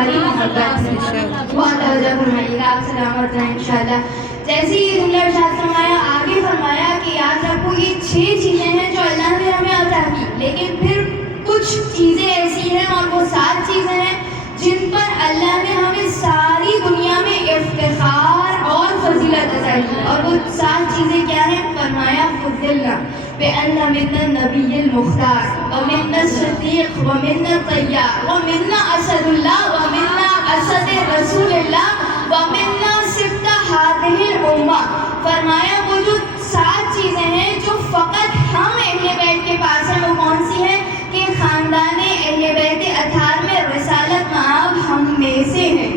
ہماری محبت ہے. بہت توجہ فرمائیے گا, آپ سلامت رہیں انشاءاللہ. جیسے ہی جملہ ارشاد فرمایا, آگے فرمایا کہ یاد رکھو یہ 6 چیزیں ہیں جو اللہ نے ہمیں عطا کی, لیکن پھر کچھ چیزیں ایسی ہیں اور وہ 7 چیزیں ہیں جن پر اللہ نے ہمیں ساری دنیا میں افتخار اور فضیلت عطا کی. اور وہ 7 چیزیں کیا ہیں؟ فرمایا فضلنا بأن منا النبی المختار ومنا الصدیق ومنا الطیار ومنا اسد اللہ ومنا اسد رسول اللہ ومنا سبط هذه الامہ. فرمایا وہ جو 7 چیزیں ہیں جو فقط ہم اہل بیت کے پاس ہیں, وہ کون سی ہیں؟ کہ خاندان اہل بیت اطہار میں رسالت مآب ہم میں سے ہیں.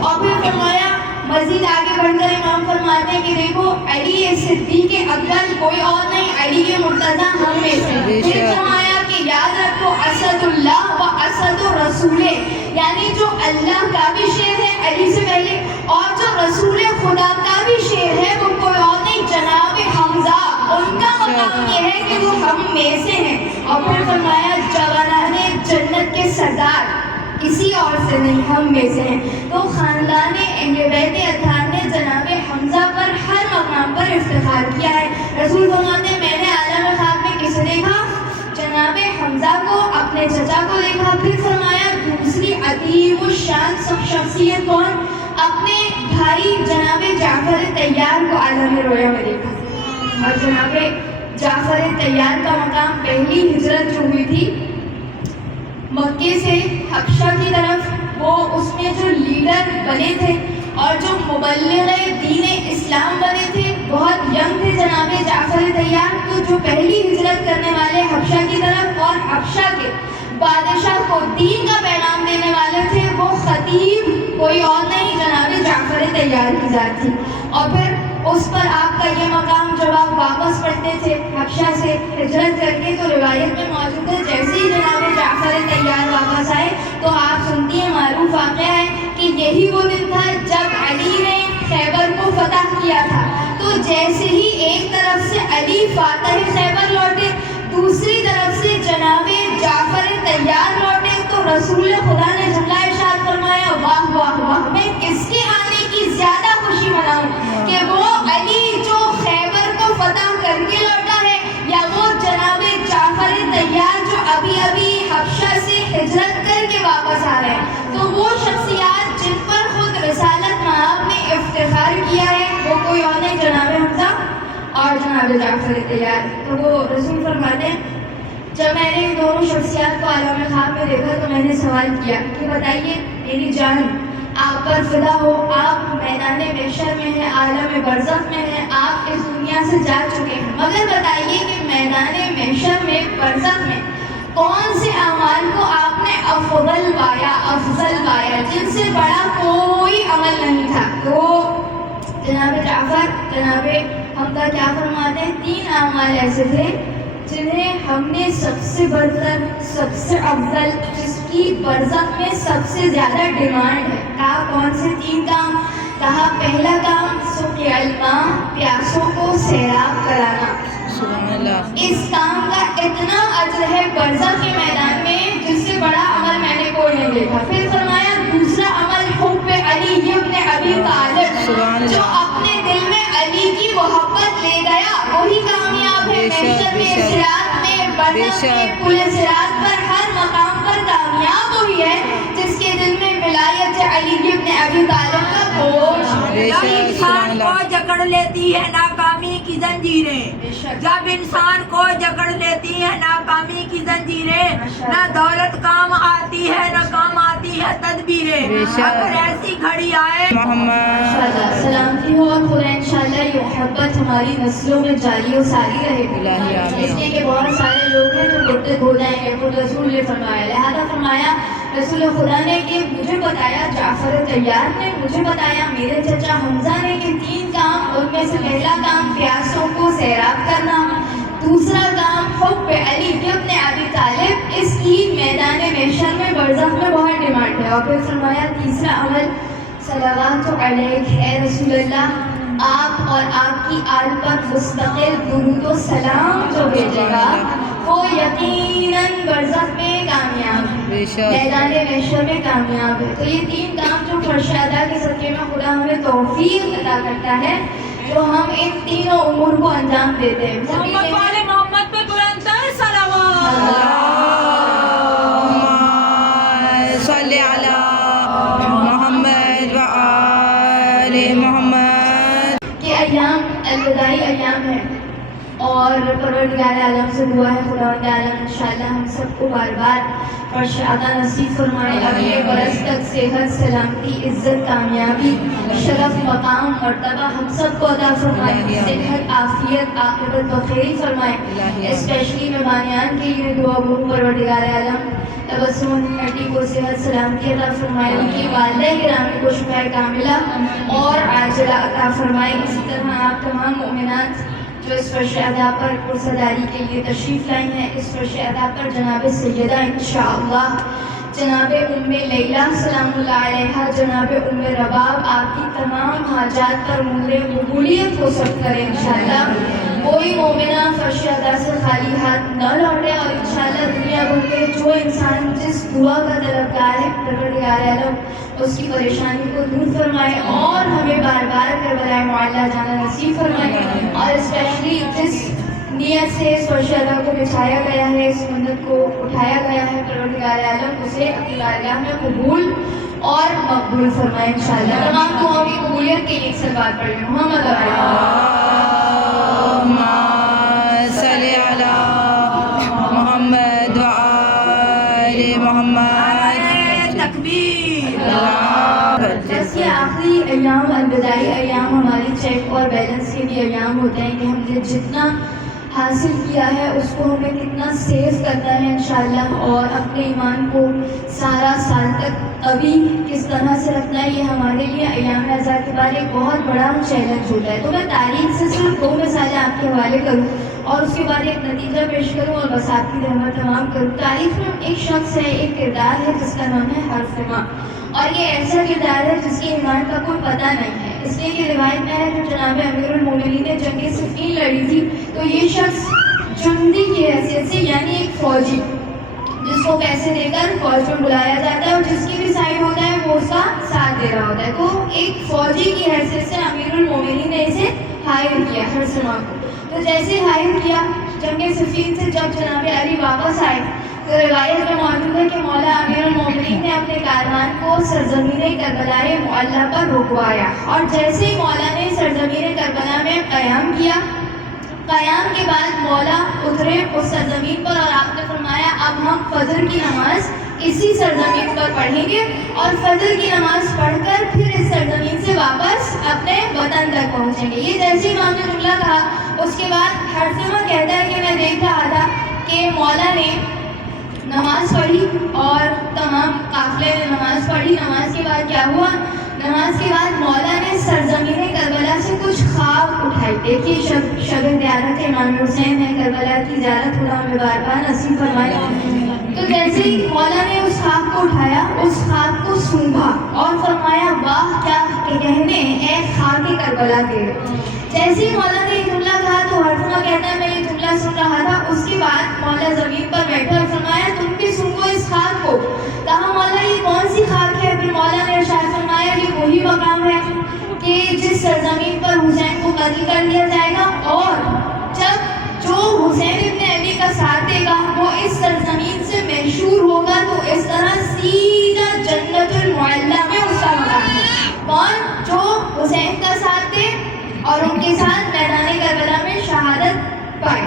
اور پھر فرمایا مزید آگے بڑھ کر امام فرماتے ہیں کہ دیکھو علی صدیق اکبر کوئی اور نہیں, علی مرتضیٰ ہم میں سے. پھر فرمایا کہ یاد رکھو اسد اللہ و اسد رسول, یعنی جو اللہ کا بھی شیر ہے علی سے پہلے, اور جو رسول خدا کا بھی شیر ہے وہ کوئی اور نہیں, جناب حمزہ. ان کا مقام یہ ہے کہ وہ ہم میں سے ہیں. اور پھر فرمایا جوانان جنت کے سردار کسی اور سے نہیں, ہم میں سے ہیں. تو خاندان اہل بیت اطہار نے جناب حمزہ پر ہر مقام پر افتخار کیا ہے. رسول فرماتے ہیں میں نے عالم خواب میں کسے دیکھا؟ جناب حمزہ کو, اپنے چچا کو دیکھا. پھر فرمایا دوسری عظیم الشان شخصیت کون؟ اپنے بھائی جناب جعفر طیار کو عالم رویا میں دیکھا. اور جناب جعفر طیار کا مقام پہلی ہجرت جو ہوئی تھی مکے سے حبشہ کی طرف, وہ اس میں جو لیڈر بنے تھے اور جو مبلغ دین اسلام بنے تھے بہت ینگ تھے جناب جعفر طیار. تو جو پہلی ہجرت کرنے والے حبشہ کی طرف اور حبشہ کے بادشاہ کو دین کا پیغام دینے والے تھے, وہ خطیب کوئی اور نہیں جناب جعفر طیار کی ذات تھی. اور پھر اس پر آپ کا یہ مقام جب آپ واپس پڑھتے تھے حبشہ سے ہجرت کر کے, تو روایت میں موجود ہے جیسے ہی جناب جعفر طیار واپس آئے تو آپ سنتی ہیں معروف واقعہ ہے کہ یہی وہ دن تھا جب علی نے خیبر کو فتح کیا تھا. تو جیسے ہی ایک طرف سے علی فاتح خیبر لوٹے, دوسری طرف سے جناب جعفر طیار لوٹے, تو رسول خدا نے جملہ ارشاد فرمایا واہ واہ واہ, میں کس کے آنے کی زیادہ خوشی مناؤں کہ وہ علی جو خیبر کو فتح کر کے لوٹا ہے, یا وہ جناب جعفر طیار جو ابھی ابھی حبشہ سے ہجرت کر کے واپس آ رہے ہیں. تو وہ شخصیات جن پر خود رسالت مآب نے افتخار کیا ہے وہ کوئی اور نہیں جناب حمزہ اور جناب جعفر طیار. تو وہ رسول فرماتے ہیں جب میں نے ان دونوں شخصیات کو عالم خواب میں دیکھا تو میں نے سوال کیا کہ بتائیے میری جان آپ پر فدا ہو, آپ میدان محشر میں ہیں, عالم برزخ میں ہیں, آپ اس دنیا سے جا چکے ہیں, مگر بتائیے کہ میدان محشر میں برزخ میں کون سے اعمال کو آپ نے افضل پایا جن سے بڑا کوئی عمل نہیں تھا؟ تو جناب جعفر جناب حمزہ کیا فرماتے ہیں, 3 اعمال ایسے تھے جنہیں ہم نے سب سے برتر, سب سے افضل, جس کی برزخ میں سب سے زیادہ ڈیمانڈ ہے. کہا کون سے 3 کام؟ کہا پہلا کام سقی الماء, پیاسوں کو سیراب کرانا. اس کام کا اتنا اجر ہے برزخ کے میدان میں جس سے بڑا عمل میں نے کوئی نہیں دیکھا. پھر فرمایا دوسرا عمل حب علی ابن ابی طالب, جو اپنے دل میں علی کی محبت لے گیا وہی کامیاب ہے. محشر میں, صراط میں, برزخ میں, پل صراط پر, ہر مقام پر کامیاب وہی ہے جس کے دل میں ولایت علی ابن ابی طالب کا بوجھ. جب انسان کو جکڑ لیتی ہے ناکامی کی زنجیریں, جب انسان کو جکڑ لیتی ہے ناکامی کی زنجیریں, نہ دولت کام آتی ہے نہ کام آتی ہے تدبیریں. اگر ایسی گھڑی آئے سلامتی ہو اور خدا انشاءاللہ یہ محبت ہماری نسلوں میں جاری و ساری رہے. اس لیے کہ بہت سارے لوگ ہیں جو مرتد ہو جائیں گے, خود رسول نے فرمایا, لہذا فرمایا رسول خدا نے کہ مجھے بتایا جعفر طیار نے, مجھے بتایا میرے چچا حمزہ نے کہ 3 کام, ان میں سے پہلا کام پیاسوں کو سیراب کرنا, دوسرا کام حب علی ابن ابی طالب, اس کی میدان محشر میں برزخ میں بہت ڈیمانڈ ہے. اور پھر فرمایا تیسرا عمل صلوات علیک اے رسول اللہ, آپ اور آپ کی آل پر مستقل درود و سلام جو بھیجے گا وہ یقیناً برزخ میں کامیاب ہے. میدان محشر میں کامیاب ہے. تو یہ 3 کام جو فرش ادا کے صدقے میں خدا ہمیں توفیق عطا کرتا ہے جو ہم ان تینوں امور کو انجام دیتے ہیں. محمد والے محمد پہ بلند ہے صلوات. صلی علی محمد و آل محمد. کہ ایام الوداعی ایام ہے اور پروردگار عالم سے دعا ہے خداوند عالم انشاءاللہ ہم سب کو بار بار فرش عطا نصیب فرمائے. اگلے برس تک صحت سلامتی عزت کامیابی شرف مقام مرتبہ ہم سب کو عطا فرمائے. صحت عافیت عاقبت بخیر فرمائے. اسپیشلی مہمانیان کے لیے دعا گو پروردگار عالم تبسم ہڈی کو صحت سلامتی عطا فرمائے. ان کی والدہ گرامی کو شفا کاملہ اور عاجلہ عطا فرمائے. اسی طرح آپ تمام مومنات جو اس فرش ادا پر پرسداری کے لیے تشریف لائی ہیں, اس فرش ادا پر جناب سیدہ انشاءاللہ جناب ام لیلہ سلام اللہ علیہا, جناب ام رباب آپ کی تمام حاجات پر مہر قبولیت کو سب کرے انشاءاللہ. کوئی مومنہ فرش ادا سے خالی ہاتھ نہ لوٹے اور انشاءاللہ دنیا بھر میں جو انسان جس دعا کا طلبگار ہے پروردگار عالم اس کی پریشانی کو دور فرمائے اور ہمیں بار بار کربلائے معلیٰ جانا نصیب فرمائے. اور اسپیشلی جس نیت سے اس فرش ادا کو بچھایا گیا ہے, اس منت کو اٹھایا گیا ہے, پروردگار عالم اسے اپنی بارگاہ میں قبول اور مقبول فرمائے انشاءاللہ. تمام دعاؤں کی قبولیت کے لیے ایک صلوات پڑھ لیں. محمد صلی علی محمد و آل محمد. تکبیر. بس یہ آخری ایام الوداعی ایام ہماری چیک اور بیلنس کے بھی ایام ہوتے ہیں کہ ہم نے جتنا حاصل کیا ہے اس کو ہمیں کتنا سیو کرنا ہے انشاءاللہ, اور اپنے ایمان کو سارا سال تک ابھی کس طرح سے رکھنا ہے. یہ ہمارے لیے ایام اعزاء کے بعد ایک بہت بڑا چیلنج ہوتا ہے. تو میں تاریخ سے صرف 2 مثالیں آپ کے حوالے کروں اور اس کے بعد ایک نتیجہ پیش کروں اور بس آپ کی رحمت تمام کروں. تاریخ میں ایک شخص ہے, ایک کردار ہے جس کا نام ہے حرثمہ, اور یہ ایسا کردار ہے جس کے ایمان کا کوئی پتہ نہیں ہے. اس لیے کہ روایت میں ہے جو جناب امیر المومنین نے جنگ صفین لڑی تھی تو یہ شخص جندی کی حیثیت سے یعنی ایک فوجی جس کو پیسے دے کر فوج میں بلایا جاتا ہے اور جس کی بھی سائڈ ہوتا ہے وہ اس کا ساتھ دے رہا ہوتا ہے, تو ایک فوجی کی حیثیت سے امیر المومنین نے اسے ہائر کیا حرثمہ کو. تو جیسے ہائر کیا جنگ صفین سے جب جناب علی واپس آئے تو روایت میں موجود ہے کہ مولا امیر المومنین نے اپنے کاروان کو سرزمین کربلا معلیٰ پر رکوایا, اور جیسے ہی مولا نے سرزمین کربلا میں قیام کیا, قیام کے بعد مولا اترے اس سرزمین پر اور آپ نے فرمایا اب ہم فجر کی نماز اسی سرزمین پر پڑھیں گے اور فجر کی نماز پڑھ کر پھر اس سرزمین سے واپس اپنے وطن تک پہنچیں گے. یہ جیسے ہی امام نے جملہ کہا اس کے بعد حرثمہ کہتا ہے کہ میں دیکھ رہا تھا کہ مولا نے نماز پڑھی اور تمام قافلے نے نماز پڑھی. نماز کے بعد کیا ہوا, نماز کے بعد مولا نے سرزمین کربلا سے کچھ خواب اٹھائے. دیکھیے شب زیارت امام حسین ہے, کربلا کی زیارت خدا ہمیں بار بار نصیب فرمائے. تو جیسے ہی مولا نے اس خواب کو اٹھایا, اس خواب کو سونگا اور فرمایا واہ کیا کہنے اے خاک کربلا کے. جیسے ہی مولا نے یہ جملہ کہا تو حرثمہ کہتا ہے میں یہ جملہ سن رہا تھا. اس کے بعد مولا زمین پر بیٹھا اور فرمایا تم بھی سنگو اس خاک کو. کہا مولا یہ کون سی خاک ہے؟ پھر مولا نے ارشاد فرمایا یہ وہی مقام ہے کہ جس سرزمین پر حسین کو قتل کر دیا جائے گا, اور جب جو حسین ابن علی کا ساتھ دے گا وہ اس سرزمین سے محشور ہوگا تو اس طرح سیدھا جنت المعلیٰ میں اس کا مقام ہے. کون؟ جو حسین کا ساتھ دے اور ان کے ساتھ میدان کربلا میں شہادت پائے.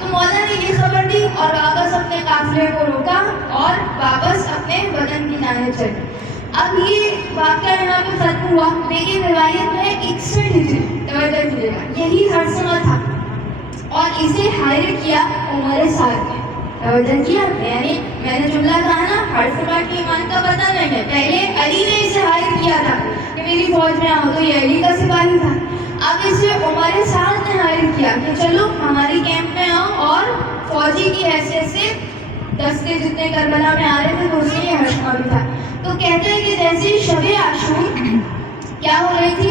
تو مولا نے یہ خبر دی اور واپس اپنے قافلے کو روکا اور واپس اپنے وطن کی جانب چلے. اب یہ واقعہ یہاں پہ ختم ہوا, لیکن روایت میں 61 ہجری توجہ کیجیے گا یہی حرثمہ تھا اور اسے ہائر کیا عمر سعد نے. توجہ کیا, یعنی میں نے جملہ کہا نا حرثمہ کی ایمان کا پتہ نہیں ہے, پہلے علی نے اسے ہائر کیا تھا کہ میری فوج میں آؤ, تو یہ علی کا سپاہی تھا. اب اسے عمر سعد نے ہائر کیا کہ چلو ہماری کیمپ میں آؤ, اور فوجی کی حیثیت سے دستے جتنے کربلا میں آ رہے تھے تو اس میں یہ حرثمہ بھی تھا. تو کہتے ہیں کہ جیسے شب عاشور کیا ہو رہی تھی,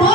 2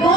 2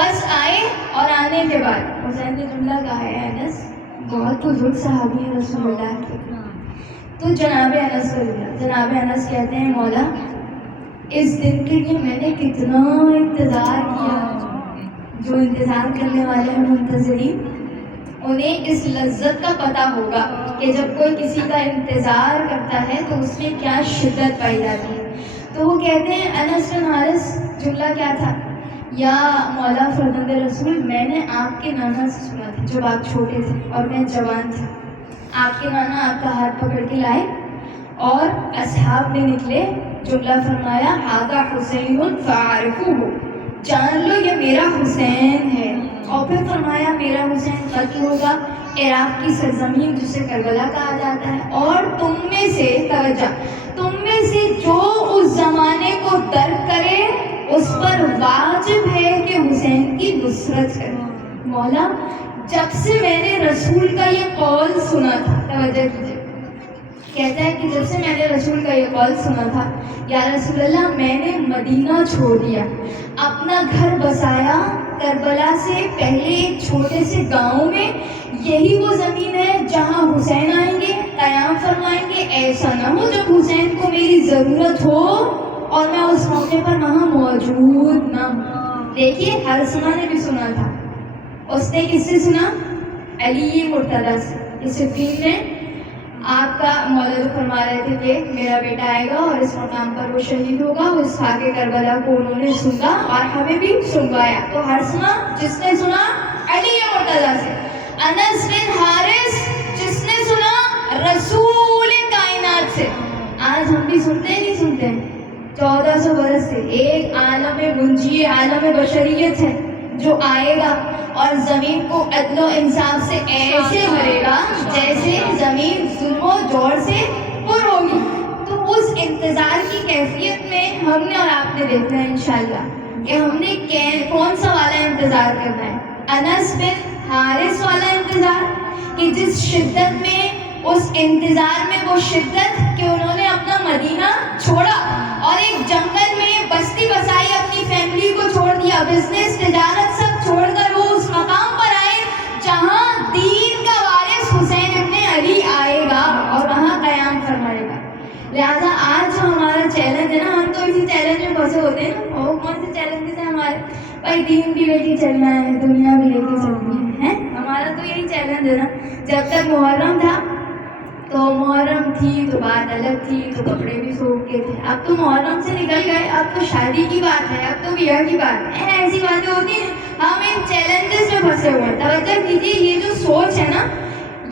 بس آئے اور آنے کے بعد حسین نے جملہ کہا ہے انس بہت بزرگ صحابی ہیں رسول اللہ کے. تو جناب انس کا جملہ, جناب انس کہتے ہیں مولا اس دن کے لیے میں نے کتنا انتظار کیا. جو انتظار کرنے والے ہیں منتظرین انہیں اس لذت کا پتہ ہوگا کہ جب کوئی کسی کا انتظار کرتا ہے تو اس میں کیا شدت پائی جاتی ہے. تو وہ کہتے ہیں انس بن حارث جملہ کیا تھا, یا مولا فرزند رسول میں نے آپ کے نانا سے سنا تھا جب آپ چھوٹے تھے اور میں جوان تھا. آپ کے نانا آپ کا ہاتھ پکڑ کے لائے اور اصحاب میں نکلے, جملہ فرمایا ھذا حسین فاعرفوہ, جان لو یہ میرا حسین ہے. اور پھر فرمایا میرا حسین قتل ہوگا عراق کی سرزمین جسے کربلا کہا جاتا ہے, اور تم میں سے توجہ تم میں سے جو اس زمانے کو درک کرے اس پر واجب ہے کہ حسین کی نصرت کرے. مولا جب سے میں نے رسول کا یہ قول سنا تھا, توجہ کیجیے, کہتا ہے کہ جب سے میں نے رسول کا یہ قول سنا تھا یا رسول اللہ میں نے مدینہ چھوڑ دیا, اپنا گھر بسایا کربلا سے پہلے ایک چھوٹے سے گاؤں میں, یہی وہ زمین ہے جہاں حسین آئیں گے قیام فرمائیں گے. ایسا نہ ہو جب حسین کو میری ضرورت ہو اور میں اس موقع پر وہاں موجود نہ ہوں. دیکھیے ہرسمہ نے بھی سنا تھا, اس نے کس سے سنا, علی مرتضیٰ سے. اس صفین میں آپ کا مولا جو فرما رہے تھے کہ میرا بیٹا آئے گا اور اس مقام پر وہ شہید ہوگا, اس خاک کربلا کو انہوں نے سنا اور ہمیں بھی سنوایا. تو ہرسمہ جس نے سنا علی مرتضیٰ سے, انس بن حارث جس نے سنا رسول کائنات سے. آج ہم بھی سنتے ہیں نہیں سنتے ہیں, 1400 برس سے ایک عالم منجی عالم بشریت ہے جو آئے گا اور زمین کو عدل و انصاف سے ایسے بھرے گا جیسے زمین ظلم و جور سے پر ہوگی. تو اس انتظار کی کیفیت میں ہم نے اور آپ نے دیکھنا ہے انشاءاللہ کہ ہم نے کون سا والا انتظار کرنا ہے. انس بن حارث والا انتظار کہ جس شدت میں اس انتظار میں وہ شدت کہ انہوں نے اپنا مدینہ چھوڑا اور ایک جنگل میں بستی بسائی, اپنی فیملی کو چھوڑ دیا, بزنس تجارت سب چھوڑ کر وہ اس مقام پر آئے جہاں دین کا وارث حسین ابن علی آئے گا اور وہاں قیام فرمائے گا. لہٰذا آج جو ہمارا چیلنج ہے نا, ہم تو اسی چیلنج میں پھنسے ہوتے ہیں نا. اور کون سے چیلنجز ہیں ہمارے, بھائی دین بھی لے کے چلنا ہے, دنیا بھی لے کے چلنی ہے. ہمارا تو یہی چیلنج ہے نا. جب تک محرم تھا تو محرم تھی تو بات الگ تھی, تو کپڑے بھی سوکھ کے تھے. اب تو محرم سے نکل گئے, اب تو شادی کی بات ہے, اب تو بیاہ کی بات ہے. ایسی باتیں ہوتی ہیں, ہم ان چیلنجز میں پھنسے ہوئے ہیں. توجہ کیجیے, یہ جو سوچ ہے نا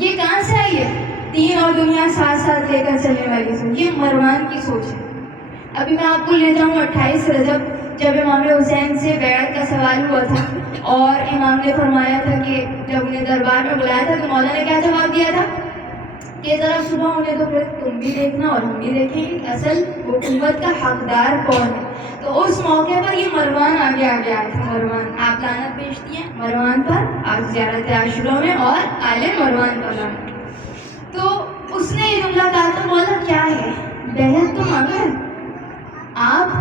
یہ کہاں سے آئی ہے, دین اور دنیا ساتھ ساتھ لے کر چلنے والی سوچ. یہ مروان کی سوچ ہے. ابھی میں آپ کو لے جاؤں 28 رجب جب امام حسین سے بیعت کا سوال ہوا تھا اور امام نے فرمایا تھا کہ جب انہیں دربار میں بلایا تھا تو مولا نے کیا جواب دیا تھا کہ ذرا صبح ہونے تو پھر تم بھی دیکھنا اور ہم بھی دیکھیں گے اصل حکومت کا حقدار کون ہے. تو اس موقع پر یہ مروان آگے آیا تھا. مروان آپ لعنت بھیجتی ہیں مروان پر, آج زیارت عاشورہ میں اور آل مروان پر لعنت. تو اس نے یہ جملہ کہا تھا, مولا کیا ہے بیعت تو مانگا ہے, آپ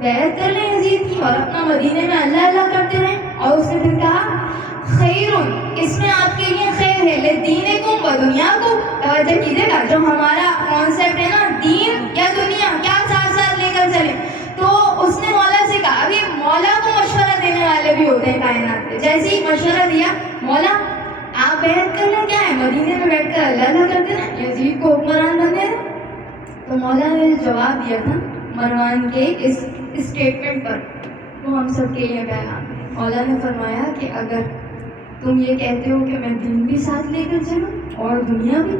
بیعت کر لیں یزید کی اور اپنا مدینے میں اللہ اللہ کرتے رہیں. اور اس نے پھر کہا خیرون, اس میں آپ کے لیے خیر ہے, لدینکم و دنیاکم. توجہ کیجیے گا, جو ہمارا کانسیپٹ ہے نا دین یا دنیا کیا ساتھ ساتھ لے کر چلیں. تو اس نے مولا سے کہا کہ مولا کو مشورہ دینے والے بھی ہوتے ہیں کائنات میں. جیسے ہی مشورہ دیا, مولا آپ بیعت کرنا کیا ہے, مدینے میں بیٹھ کر اللہ اللہ کرتے نا, یزید کو حکمران بن گئے. تو مولا نے جواب دیا تھا مروان کے اس اسٹیٹمنٹ پر, وہ ہم سب کے لیے پیغام ہے. مولا نے فرمایا کہ اگر تم یہ کہتے ہو کہ میں دین بھی ساتھ لے کر چلوں اور دنیا بھی,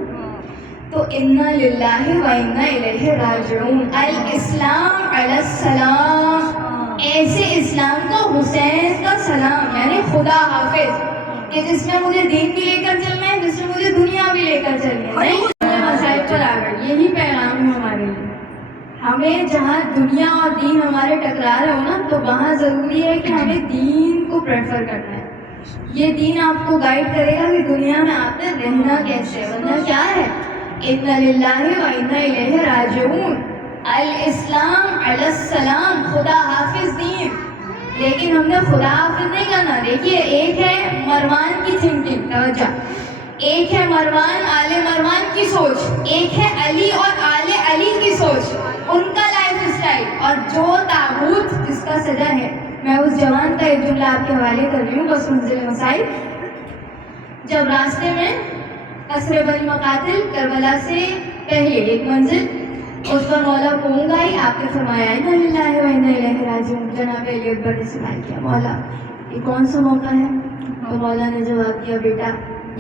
تو انا للہ و انا الیہ راجعون. الاسلام علی السلام, ایسے اسلام کو حسین کا سلام یعنی خدا حافظ, کہ جس میں مجھے دین بھی لے کر چلنا ہے, جس میں مجھے دنیا بھی لے کر چلنا ہے. نہیں مسائل پر آ گئے, یہی پیغام ہے ہمارے لیے. ہمیں جہاں دنیا اور دین ہمارے ٹکرا رہے ہو نا, تو وہاں ضروری ہے کہ ہمیں دین کو پریفر کرنا ہے. یہ دین آپ کو گائیڈ کرے گا کہ دنیا میں آپ نے رہنا کیسے, ورنہ کیا ہے انا للہ و انا الیہ راجعون. الاسلام علی السلام, خدا حافظ دین. لیکن ہم نے خدا حافظ نہیں کرنا. دیکھیے ایک ہے مروان کی تھنکنگ, توجہ, ایک ہے مروان آل مروان کی سوچ, ایک ہے علی اور آل علی کی سوچ, ان کا لائف اسٹائل, اور جو تابوت جس کا سجا ہے. میں اس جوان کا ایک جملہ آپ کے حوالے کر رہی ہوں بس منزل مسائل. جب راستے میں قصر بنی مقاتل کربلا سے پہلے ایک منزل, اس پر مولا کو اونگ آئی, آپ نے فرمایا انا للہ و انا الیہ راجعون. جناب علی اکبر نے سوال کیا, مولا یہ کون سا موقع ہے؟ تو مولا نے جواب دیا, بیٹا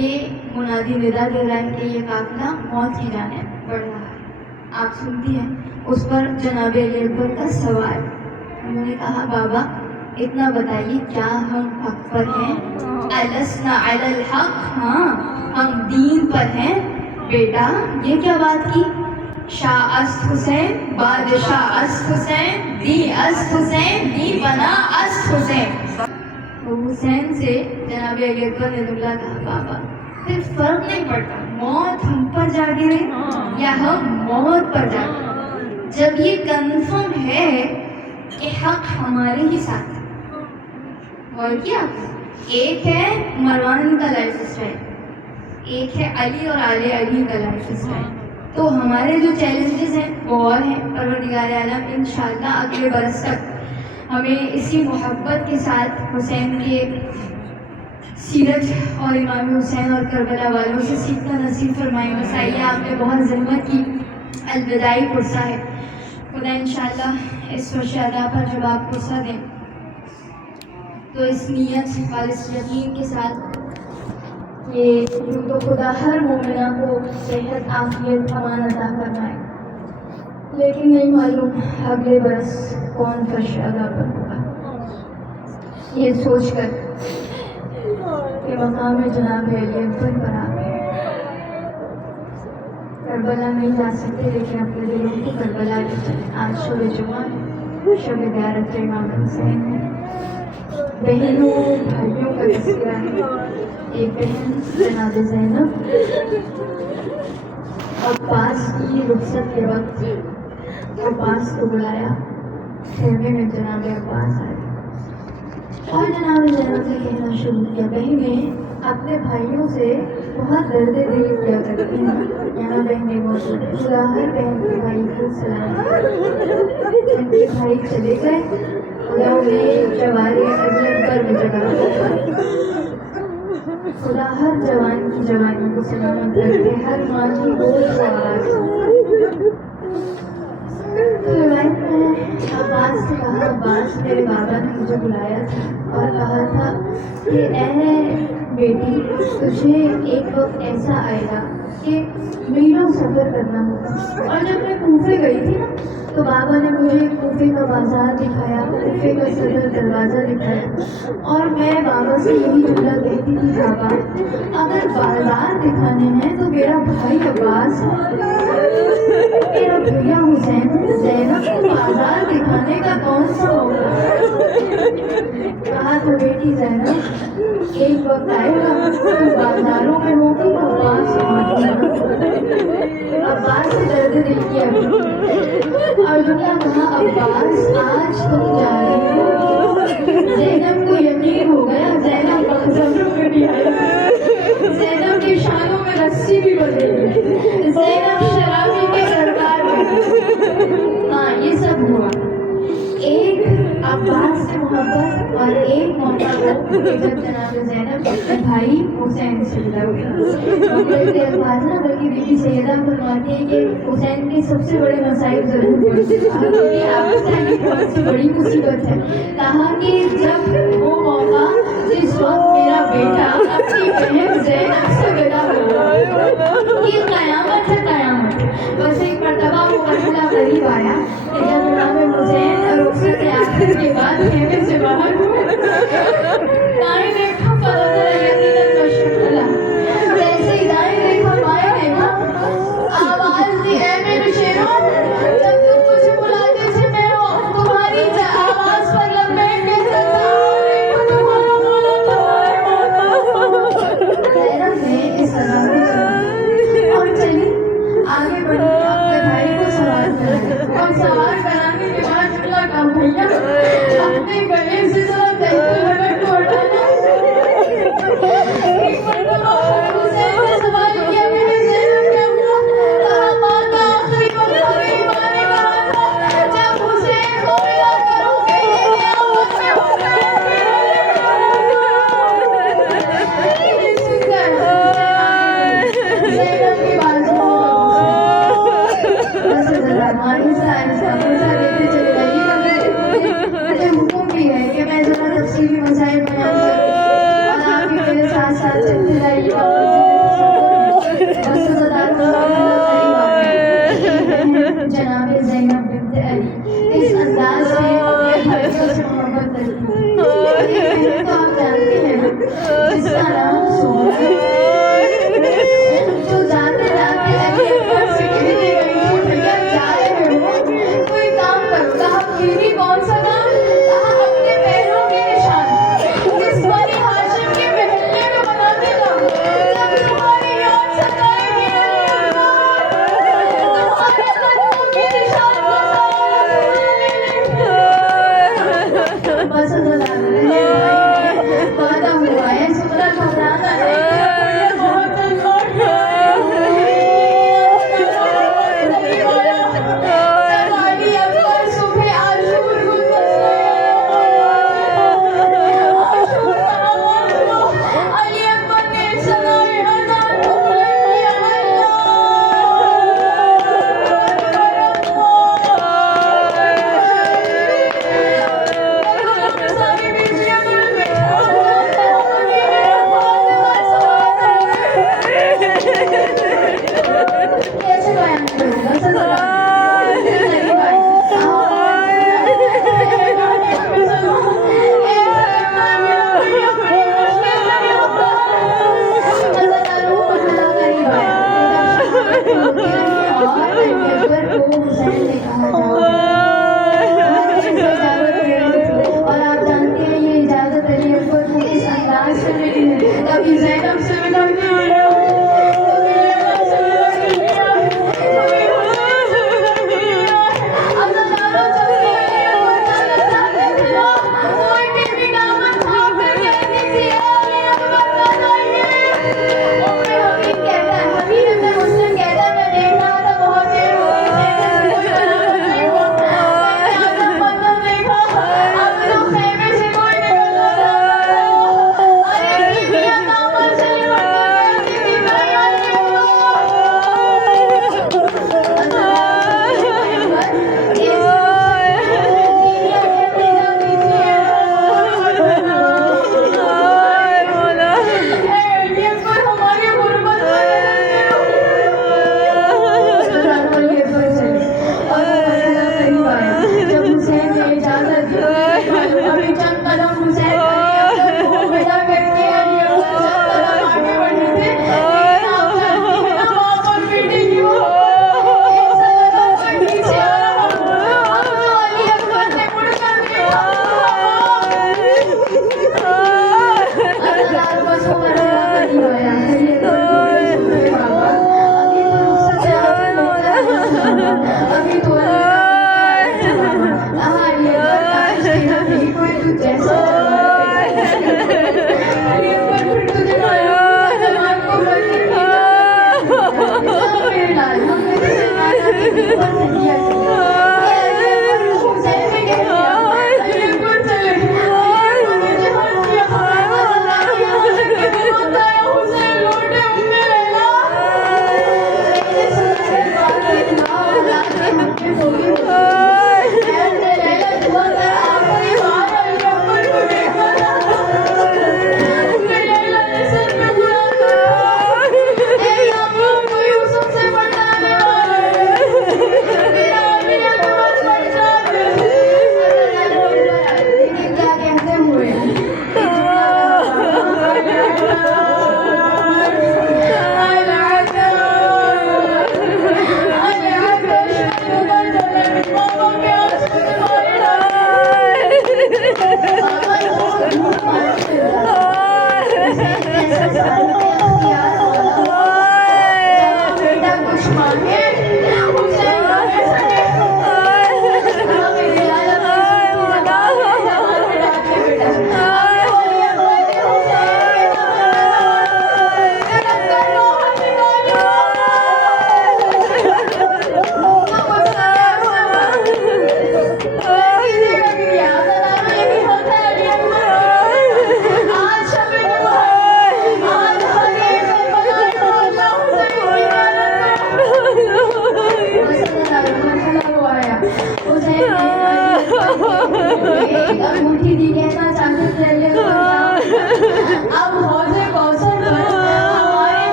یہ منادی ندا دے رہا ہے کہ یہ قافلہ موت کی جانب بڑھ رہا ہے. آپ سنتی ہیں. اس پر جناب علی اکبر کا سوال, انہوں نے کہا بابا اتنا بتائیے کیا ہم حق پر ہیں؟ السنا علی الحق, ہاں ہم دین پر ہیں. بیٹا یہ کیا بات کی؟ شاہ است حسین, بادشاہ است حسین, دی است حسین, دی بنا است حسین. تو حسین سے جناب علی اکبر نے جملہ کہا, بابا پھر فرق نہیں پڑتا موت ہم پر جا گرے یا ہم موت پر جا گرے, جب یہ کنفرم ہے کہ حق ہمارے ہی ساتھ ہے. اور کیا ایک ہے مروان کا لائف اسٹائل, ایک ہے علی اور آل علی کا لائف اسٹائل. تو ہمارے جو چیلنجز ہیں وہ اور ہیں. پروردگار عالم انشاءاللہ اگلے برس تک ہمیں اسی محبت کے ساتھ حسین کے سیرت اور امام حسین اور کربلا والوں سے سیکھنا نصیب فرمائے. مسائیہ آپ نے بہت زحمت کی, الوداعی پرسہ ہے. خدا انشاءاللہ اس وشِ ادا پر جب آپ پرسہ دیں تو اس نیت خالص یقین کے ساتھ یہ تو خدا ہر مومنہ کو صحت عافیت امان عطا فرمائے. لیکن نہیں معلوم اگلے برس کون فرش ادا پر ہوگا. یہ سوچ کر کہ مقام جناب علی اکبر پر آپ ہیں, کربلا نہیں جا سکتے لیکن اپنے دلوں کو کربلا لے چلیں. آج شب جمعہ, شب زیارت امام حسین ہے. بہنوں بھائیوں کا تذکرہ ہے. ایک بہن جناب زینب عباس کی رخصت کے وقت عباس کو بلایا, خیمے میں جناب عباس آئے اور جناب زینب نے کہنا شروع کیا, بہنیں اپنے بھائیوں سے بہت درد دل کیا کرتی ہیں. یہاں بہنیں موجود ہیں, خدا ہر بہن کے بھائی کو سلام. ان کے بھائی چلے گئے, خدا انہیں جوارے اجل پر میں جگہ. خدا ہر جوان کی جوانی کو سلامت رکھے, ہر ماں کی گود کو آواز. تو روایت میں عباس سے کہا, عباس میرے بابا نے مجھے بلایا تھا اور کہا تھا کہ اے بیٹی تجھے ایک وقت ایسا آئے گا کہ میلوں سفر کرنا ہوگا. اور جب میں کوفے گئی تھی نا تو بابا نے مجھے کوفے کا بازار دکھایا, کوفے کا صدر دروازہ دکھایا, اور میں بابا سے یہی جملہ کہتی تھی, بابا اگر بازار دکھانے ہیں تو میرا بھائی عباس ہے, میرا بھیا حسین ہے, زینب کو بازار دکھانے کا کون سا ہوگا. کہا تو بیٹی زینب ایک وقت آئے گا تو بازاروں میں ہوگی عباس عباس سے درد دل کیا. اور جملہ کہا, عباس آج تم جا رہے ہو. زینب کو یقین ہو گیا, زینب بازاروں میں بھی آئی, زینب کی شانوں میں رسی بھی بدل گئی, زینب شرابی کے دربار میں. ہاں یہ سب ہوا. ایک عباس سے محبت اور ایک موقع ہو کہ جب جناب زینب اپنے بھائی حسین سے جدا ہوئی. الفاظ نہ بلکہ بی بی سیدہ فرماتی ہے کہ حسین کے سب سے بڑے مصائب ضرور ہوئے. کیونکہ آپ کا یہ بہت سی بڑی مصیبت ہے. کہا کہ جب وہ موقع جس وقت میرا بیٹا اپنی بہن زینب سے جدا ہوا, یہ قیامت ہے, قیامت. بس ایک مرتبہ وہ مسئلہ قریب آیا کہ جب جناب حسین رخصت آخر کے بعد خیمے سے باہر ہوئے